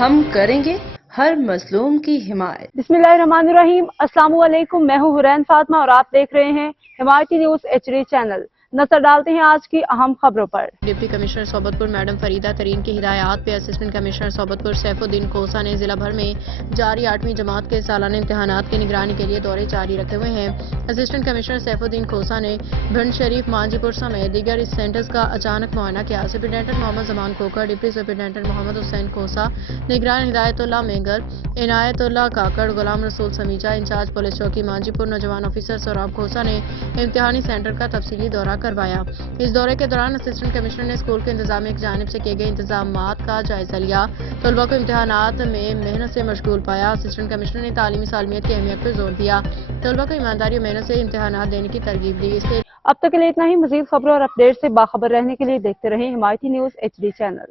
ہم کریں گے ہر مظلوم کی حمایت۔ بسم اللہ الرحمن الرحیم۔ السلام علیکم، میں ہوں حرین فاطمہ اور آپ دیکھ رہے ہیں حمایتی نیوز HD چینل۔ نظر ڈالتے ہیں آج کی اہم خبروں پر۔ ڈپٹی کمشنر صوبت پور میڈم فریدہ ترین کی ہدایات پہ اسسٹنٹ کمشنر صوبت پور سیف الدین کھوسہ نے ضلع بھر میں جاری 8ویں جماعت کے سالانہ امتحانات کی نگرانی کے لیے دورے جاری رکھے ہوئے ہیں۔ اسسٹنٹ کمشنر سیف الدین کھوسہ نے بھنڈ شریف، مانجی پور سمیت دیگر اس سینٹرز کا اچانک معائنہ کیا۔ Superintendent Muhammad Zaman Khokhar, deputy superintendent محمد حسین کھوسہ، نگران ہدایت اللہ مینگر، عنایت اللہ کاکڑ، غلام رسول سمیجہ، انچارج پولیس چوکی مانجی پور، نوجوان آفیسر سوراب کھوسہ نے امتحانی سینٹر کا تفصیلی دورہ کروایا۔ اس دورے کے دوران اسسٹنٹ کمشنر نے اسکول کے انتظامیہ کی جانب سے کیے گئے انتظامات کا جائزہ لیا، طلباء کو امتحانات میں محنت سے مشغول پایا۔ اسسٹنٹ کمشنر نے تعلیمی سالمیت کی اہمیت پر زور دیا، طلباء کو ایمانداری اور محنت سے امتحانات دینے کی ترغیب دی۔ اب تک کے لیے اتنا ہی۔ مزید خبروں اور اپڈیٹ سے باخبر رہنے کے لیے دیکھتے رہیں حمایتی نیوز HD چینل۔